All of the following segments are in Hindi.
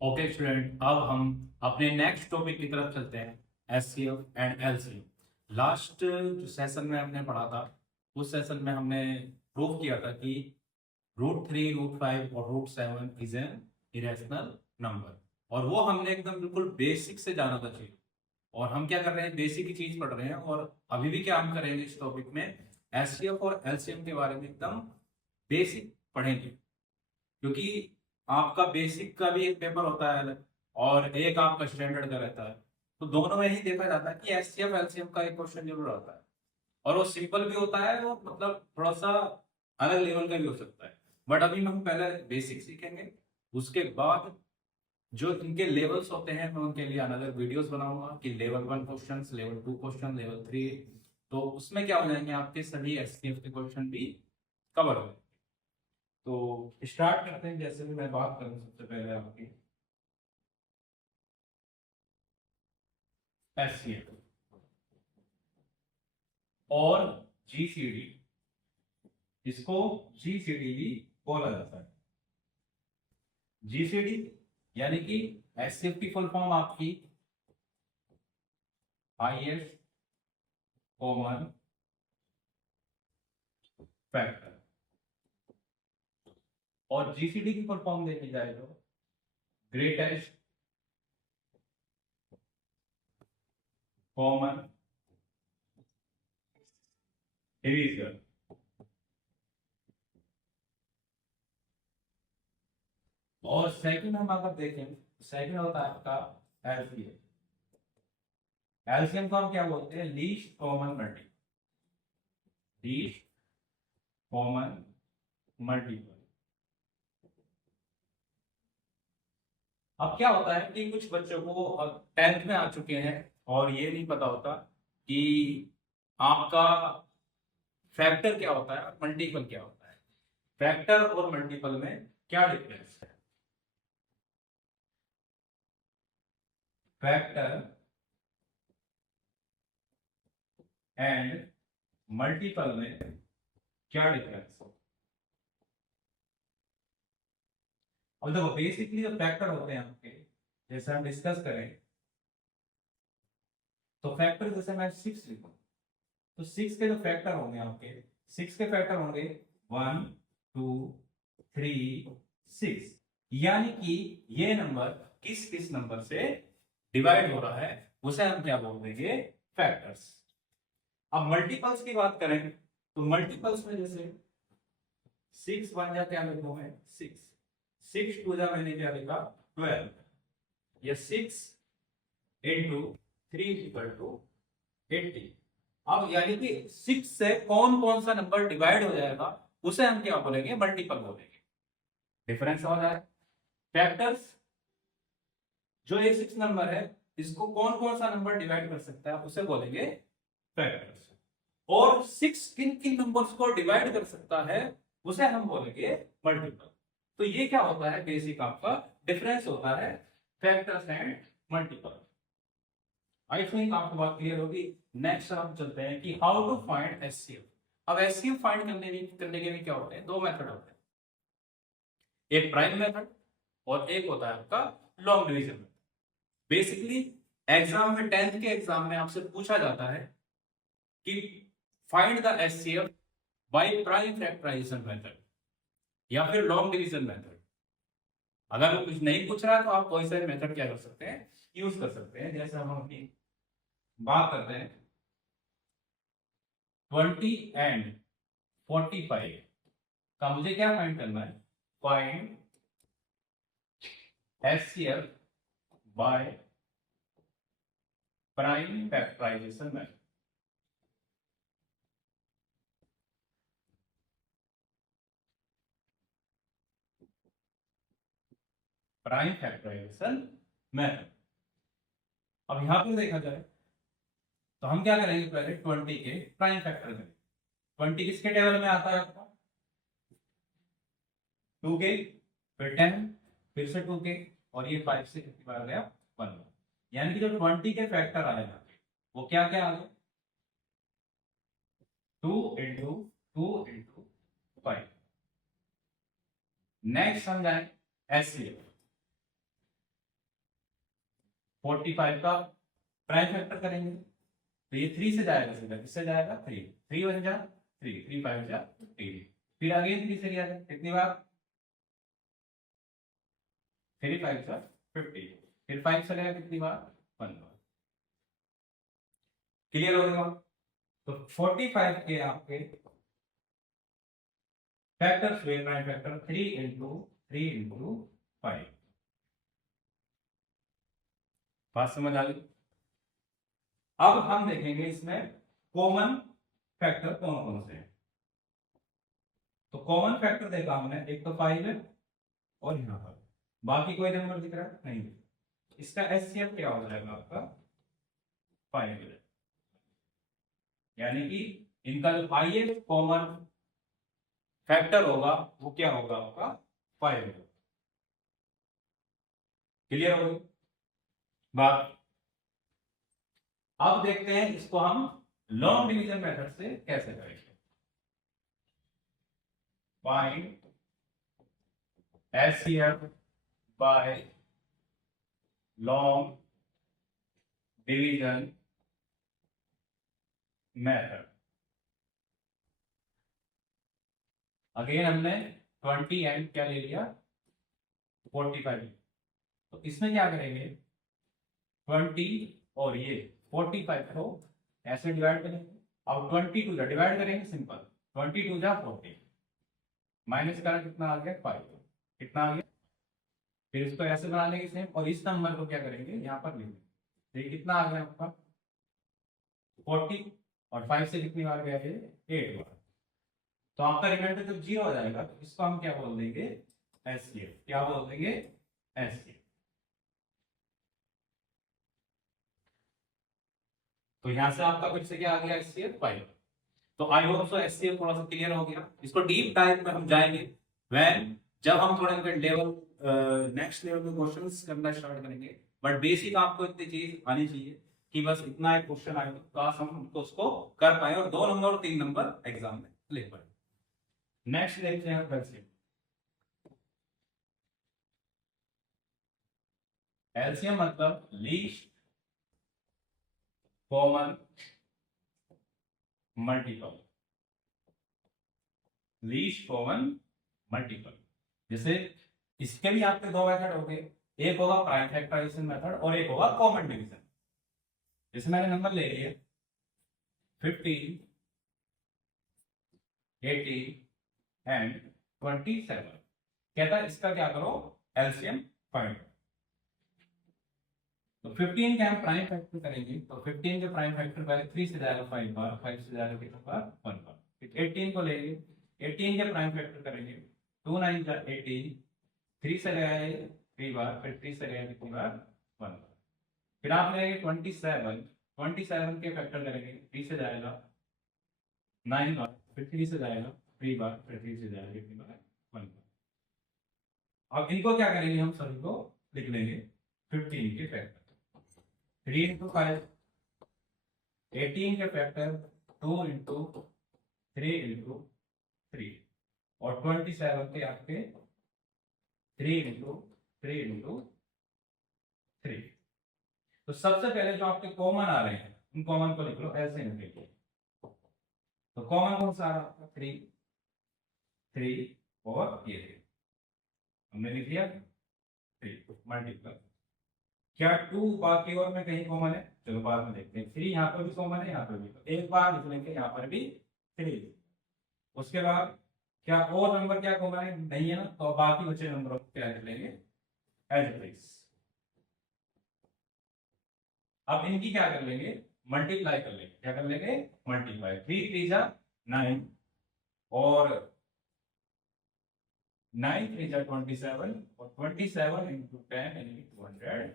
ओके स्टूडेंट, अब हम अपने नेक्स्ट टॉपिक की तरफ चलते हैं। HCF and LCM. लास्ट जो सेशन में हमने पढ़ा था, उस सेशन में हमने प्रूव किया था कि √3, √5 और √7 इज एन इरेशनल नंबर। और वो हमने एकदम बिल्कुल बेसिक से जाना था चीज। और हम क्या कर रहे हैं, बेसिक की चीज पढ़ रहे हैं। और अभी भी क्या हम करेंगे इस टॉपिक में, एचसीएफ और एलसीएम के बारे में एकदम बेसिक पढ़ेंगे। क्योंकि आपका बेसिक का भी एक पेपर होता है अलग, और एक आपका स्टैंडर्ड का रहता है। तो दोनों में ही देखा जाता है कि एचसीएफ एलसीएम का एक क्वेश्चन जरूर आता है। और वो सिंपल भी होता है, वो मतलब थोड़ा सा अलग लेवल का भी हो सकता है। बट अभी हम पहले बेसिक सीखेंगे। उसके बाद जो इनके लेवल्स होते हैं, मैं उनके लिए अनदर वीडियोस बनाऊंगा कि level 1 question, level 2 question, level 3। तो उसमें क्या हो जाएंगे, आपके सभी एचसीएफ के क्वेश्चन भी कवर हो। तो स्टार्ट करते हैं। जैसे भी मैं बात करूं, सबसे पहले आपकी एचसीएफ और जीसीडी, इसको जीसीडी भी बोला जाता है। जीसीडी यानी कि एचसीएफ की फुल फॉर्म आपकी हाईएस्ट कॉमन फैक्टर। और जीसीडी की फुल फॉर्म देखी जाए तो ग्रेटेस्ट कॉमन डिवीजन। और सेकंड हम अगर देखें, सेकंड होता है आपका एलसीएम। एलसीएम को हम क्या बोलते हैं, least common multiple. Least common multiple. अब क्या होता है कि कुछ बच्चों को 10th में आ चुके हैं और ये नहीं पता होता कि आपका फैक्टर क्या होता है और मल्टीपल क्या होता है। फैक्टर और मल्टीपल में क्या डिफरेंस है? फैक्टर एंड मल्टीपल में क्या डिफरेंस है? अब देखो, बेसिकली जो फैक्टर होते हैं आपके, जैसे हम डिस्कस करें, तो फैक्टर जैसे मैं 6 लिखूं, तो 6 के जो फैक्टर होंगे आपके, 6 के फैक्टर होंगे 1, 2, 3, 6। यानी कि ये नंबर किस किस नंबर से डिवाइड हो रहा है, उसे हम क्या बोल देंगे, फैक्टर्स। अब मल्टीपल्स की बात करें, तो मल्टीपल्स में जैसे 6 1 जा क्या लिखो मैं 6, 6 2 जा मैंने क्या लिखा 12, या 6 × 3 = 80। अब यानी कि 6 से कौन कौन सा नंबर डिवाइड हो जाएगा, उसे हम क्या बोलेंगे, मल्टीपल बोलेंगे। डिफरेंस समझ आया? फैक्टर्स, जो ये 6 नंबर है, इसको कौन कौन सा नंबर डिवाइड कर सकता है, उसे बोलेंगे फैक्टर्स। और 6 किन किन नंबर्स को डिवाइड कर सकता है, उसे हम बोलेंगे मल्टीपल। तो ये क्या होता है, बेसिक आपका डिफरेंस होता है factors and multiple. I think आपको बात क्लियर होगी। नेक्स्ट हम चलते हैं कि हाउ टू फाइंड एचसीएफ। अब एचसीएफ फाइंड करने के भी क्या होते हैं, दो मेथड होते हैं। एक प्राइम मेथड और एक होता है आपका long division method. Basically exam में, 10th के एग्जाम में आपसे पूछा जाता है कि find the HCF by prime factorization method या फिर लॉन्ग डिवीजन मेथड। अगर वो कुछ नहीं पूछ रहा है तो आप कोई सा मेथड क्या कर सकते हैं, यूज कर सकते हैं। जैसे हम अपनी बात करते हैं 20 and 45 का, मुझे क्या फाइंड करना है, find HCF by prime factorization method. Prime factorization method. अब यहां पर देखा जाए तो हम क्या करेंगे, पहले 20 के प्राइम फैक्टर करेंगे। 20 किसके टेबल में आता है आपका, 2 के, फिर 10, फिर से 2 के, और ये 5 से कितनी बार आ गया, 1। यानी कि जो 20 के फैक्टर आएगा वो क्या क्या आ गया, 2 × 2 × 5। नेक्स्ट हम जाए एचसीएफ। 45 का प्राइम फैक्टर करेंगे तो ये 3 से जाएगा सीधा, किससे जाएगा 3, 3 1 जा 3, 3 5 जा 3, फिर अगेन 3 से किया जाए कितनी बार 3 5 जा 50, फिर 5 चलेगा कितनी बार 1 बार। क्लियर हो गया? तो 45 के आपके फैक्टर्स हुए, प्राइम फैक्टर 3 इंटू 3 इंटू 5। बात समझ आ गई? अब हम देखेंगे इसमें कॉमन फैक्टर कौन कौन से हैं। तो कॉमन फैक्टर देखा हमने, एक तो 5 है और यहां पर बाकी कोई नंबर दिख रहा है नहीं, इसका एचसीएफ क्या हो जाएगा आपका 5, यानी कि इनका जो हाईएस्ट कॉमन फैक्टर होगा वो क्या होगा आपका 5 होगा। क्लियर हो गई बात? अब देखते हैं इसको हम लॉन्ग डिवीजन मेथड से कैसे करेंगे। Find HCF by long division method. Again हमने 20 एंड क्या ले लिया 45, तो इसमें क्या करेंगे 20 और ये 45 को ऐसे डिवाइड करेंगे। अब 22 जा डिवाइड करेंगे सिंपल, 22 जा 40, माइनस करा कितना आ गया 5, कितना आ गया। फिर इसको ऐसे बना लेंगे सेम, और इस नंबर को क्या करेंगे यहाँ पर लिखेंगे। देखिए कितना आ गया आपका 40, और 5 से कितनी बार गया ये 8 बार। तो आपका रिमाइंडर जब 0 हो जाएगा तो इसको हम क्या बोल देंगे एचसीएफ। क्या बोल देंगे एचसीएफ। तो यहां से आपका फिर से क्या आ गया एचसीएफ 5। तो आई होप सो एचसीएफ थोड़ा सा क्लियर हो गया। इसको डीप डाइव में हम जाएंगे व्हेन जब हम थोड़ा लेवल नेक्स्ट लेवल में क्वेश्चंस करना स्टार्ट करेंगे। बट बेसिक आपको इतनी चीज आनी चाहिए कि बस इतना एक क्वेश्चन आए तो हम उसको कर पाए और 2 नंबर और 3 नंबर एग्जाम में ले पाए। नेक्स्ट देखते हैं एलसीएम। एलसीएम मतलब least common multiple. Least common multiple, जैसे इसके भी आपके 2 मेथड हो गए, एक होगा प्राइम फैक्टराइजेशन मेथड और एक होगा कॉमन डिवीजन। जैसे मैंने नंबर ले लिए 15, 18 एंड 27, कहता है इसका क्या करो एलसीएम फाइंड। तो 15 के हम प्राइम फैक्टर करेंगे, तो 15 के प्राइम फैक्टर पहले 3 से जाएगा 5 बार, 5 से जाएगा कितना बार 1 बार। फिर 18 को लेंगे, 18 के प्राइम फैक्टर करेंगे 2 9 जा 18, 3 से लगाए 3 बार, फिर 3 से लगाए कितनी बार 1 बार। फिर आप लेंगे 27, 27 के फैक्टर करेंगे 3 से जाएगा 9 बार, फिर 3 से जाएगा 3 बार, फिर 3 से जाएगा कितनी बार 1 बार। अब इनको क्या करेंगे हम सभी को लिख लेंगे 15 के फैक्टर 3 इंटू 5, 18 के फैक्टर 2 इंटू 3 इंटू 3, और 27 के आपके 3 इंटू 3 इंटू 3। तो सबसे पहले जो आपके कॉमन आ रहे हैं उन कॉमन को लिख लो ऐसे इनके लिए। तो कॉमन कौन सा आ रहा है आपका 3, 3 और ये 3 हमने लिख लिया 3 मल्टीप्लाई। क्या 2 बाकी और में कहीं कॉमन है? चलो बाद में देखते हैं। 3 यहाँ पर भी कॉमन है, यहाँ पर भी, तो एक बार लिख लेंगे यहाँ पर भी 3। उसके बाद क्या और नंबर क्या कॉमन है? नहीं है ना, तो बाकी बचे नंबरों को क्या लिख लेंगे एज इट इज। अब इनकी क्या कर लेंगे मल्टीप्लाई कर लेंगे। क्या कर लेंगे मल्टीप्लाई, 3 3 जा 9 और 9 3 जा 27 और 27 इंटू 10 यानी 270।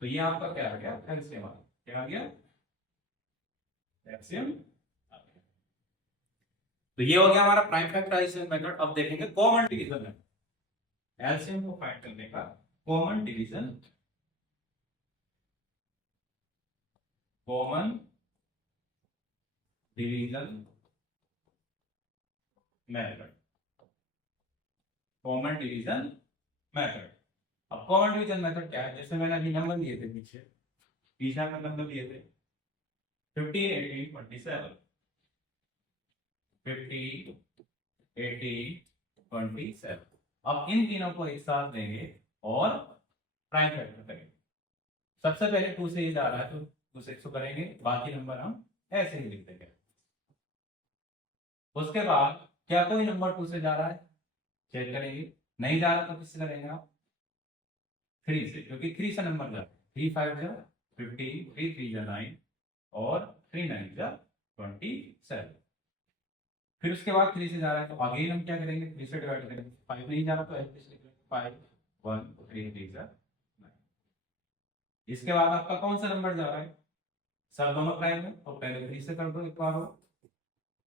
तो ये आपका क्या आ गया एलसीएम। क्या आ गया एलसीएम। तो ये हो गया हमारा प्राइम फैक्टराइजेशन मेथड। अब देखेंगे कॉमन डिवीजन है, एलसीएम को फाइंड करने का common division. Common division method, common division method. अब कॉमन डिवीजन मेथड क्या है, जैसे मैंने अभी नंबर लिए थे पीछे में नंबर लिए थे 15, 18, 27, 15, 18, 27। अब इन तीनों को एक साथ लेंगे और प्राइम फैक्टर करेंगे। सबसे पहले 2 से ये जा रहा है तो 2 से इसको करेंगे, बाकी नंबर हम ऐसे ही लिख देंगे। उसके बाद क्या कोई नंबर 2 से जा रहा है, चेक करेंगे, नहीं जा रहा तो किससे करेंगे आप, 3 से, क्योंकि 3 से नंबर जा रहा है। 3 5 जा 15, 3 3 जा 9 और 3 9 जा 27। फिर उसके बाद 3 से जा रहा है तो आगे हम क्या करेंगे, 3 से डिवाइड करेंगे। 5 नहीं जा रहा तो ऐसे लिख लेंगे 5 1 3 3 जा 9। इसके बाद आपका कौन सा नंबर जा रहा है, सब दोनों प्राइम है तो पहले 3 से कर दो एक बार हो।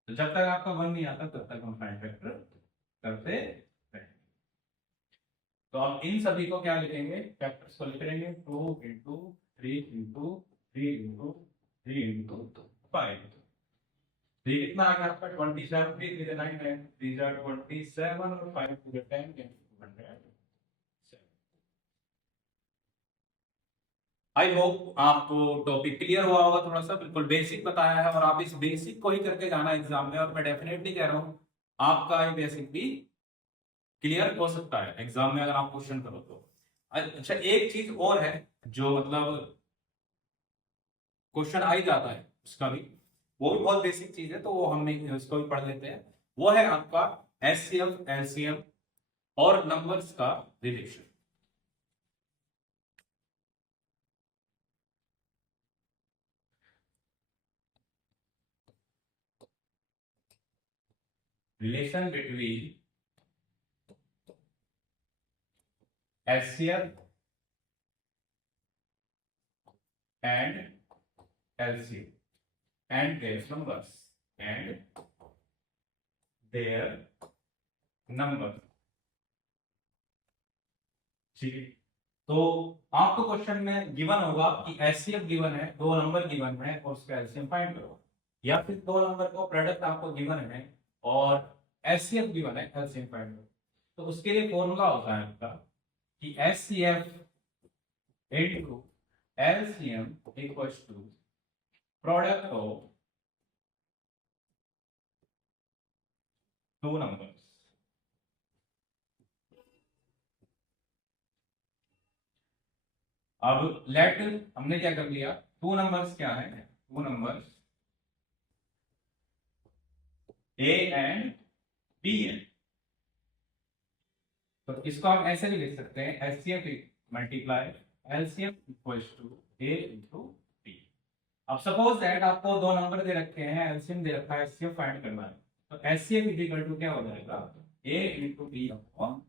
तो जब तक आपका 1 नहीं आता तब तक हम प्राइम फैक्टर करते रहेंगे। तो हम इन सभी को क्या लिखेंगे, फैक्टर्स को लिख लेंगे 2 इंटू 3 इंटू 3 इंटू 3 इंटू 5। ये कितना आ गया आपका 27, 3 3 9 9 3 27 और 5 2 10 200। आई होप आपको टॉपिक क्लियर हुआ होगा, थोड़ा सा बिल्कुल बेसिक बताया है और आप इस बेसिक को ही करके जाना एग्जाम में। और मैं डेफिनेटली कह रहा हूँ आपका ये बेसिक भी क्लियर हो सकता है एग्जाम में अगर आप क्वेश्चन करो तो। अच्छा एक चीज और है जो मतलब क्वेश्चन आ ही जाता है उसका भी, वो भी बहुत बेसिक चीज है तो वो हम उसको भी पढ़ लेते हैं। वो है आपका एचसीएफ एलसीएम और नंबर्स का relation. Relation between HCF and LCM and their numbers ठीक है। तो आपको क्वेश्चन में गिवन होगा कि HCF गिवन है, 2 नंबर गिवन है और उसका एलसीएम फाइंड करो, या फिर 2 नंबर का प्रोडक्ट आपको गिवन है और HCF गिवन है, एलसीएम फाइंड करो। तो उसके लिए फॉर्मूला होता है आपका कि HCF into LCM equals to product of 2 numbers। अब लेट हमने क्या कर लिया, 2 नंबर्स क्या है, 2 नंबर्स A एंड B है। तो इसको हम ऐसे भी लिख सकते हैं HCF multiply LCM equals to A into B। अब सपोज दैट आपको 2 नंबर दे रखे हैं, LCM दे रखा है, HCF फाइंड करना है, तो HCF इज इक्वल टू क्या हो जाएगा, A into B upon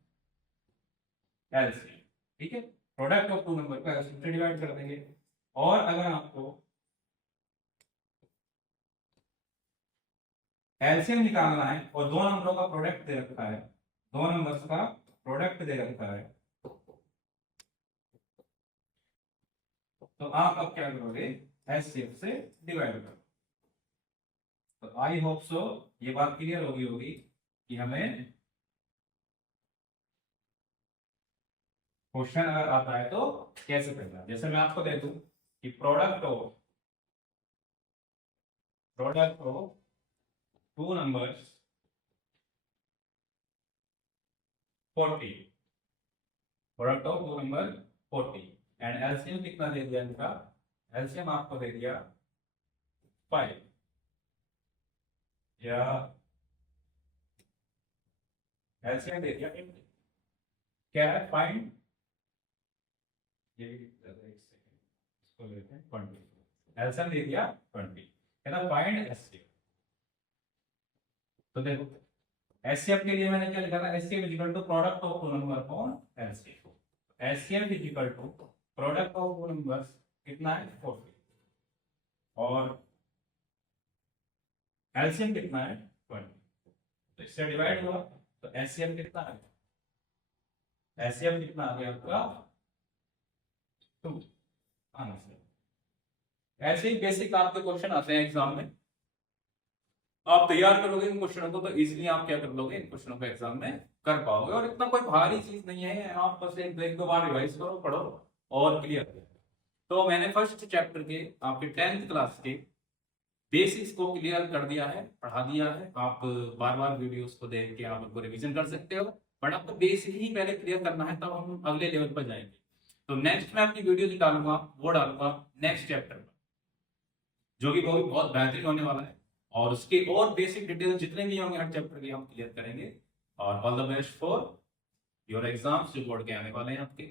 LCM। ठीक है, प्रोडक्ट ऑफ 2 नंबर को LCM से डिवाइड कर देंगे। और अगर आपको LCM निकालना है और 2 नंबरों का प्रोडक्ट दे रखा है, 2 नंबर्स का प्रोडक्ट दे रखा है, तो आप अब क्या करोगे, HCF से डिवाइड करो। तो आई होप सो ये बात क्लियर होगी कि हमें क्वेश्चन अगर आता है तो कैसे करना है। जैसे मैं आपको दे दूं कि product of 2 numbers 40, product of 2 number 40 and LCM कितना दे दिया इनका, एलसीएम आपको दे दिया 5 या एलसीएम दे दिया क्या है, फाइंड ये इसको लेते हैं 20, एलसीएम दे दिया 20 है ना, फाइंड एचसीएफ। तो देखो एचसीएफ के लिए मैंने क्या लिखा था, HCF is equal to product of 2 number upon LCF. HCF is equal to product of 2 numbers कितना है 40 और एलसीएम कितना है 20, तो इससे डिवाइड हुआ तो एचसीएफ कितना है, एचसीएफ कितना आ गया आपका 2 आंसर। ऐसे ही बेसिक आपके क्वेश्चन आते हैं एग्जाम में। आप तैयार करोगे इन क्वेश्चनों को तो इजीली आप क्या कर लोगे, इन क्वेश्चनों को एग्जाम में कर पाओगे। और इतना कोई भारी चीज नहीं है, आप बस एक दो बार रिवाइज करो, पढ़ो और क्लियर हो। तो मैंने फर्स्ट चैप्टर के आपके 10th क्लास के बेसिक्स को क्लियर कर दिया है, पढ़ा दिया है। आप बार बार वीडियोस को देख के आप उनको रिवीजन कर सकते हो, बट आपको बेसिक ही पहले क्लियर करना है, तब हम अगले लेवल पर जाएंगे। तो नेक्स्ट मैं अपनी वीडियो निकालूंगा, वो डालूंगा नेक्स्ट चैप्टर पर, जो कि वो भी बहुत बेहतरीन होने वाला है। और उसके और बेसिक डिटेल जितने भी होंगे हर चैप्टर के हम क्लियर करेंगे। और all the best for your exams जो बोर्ड के आने वाले हैं आपके।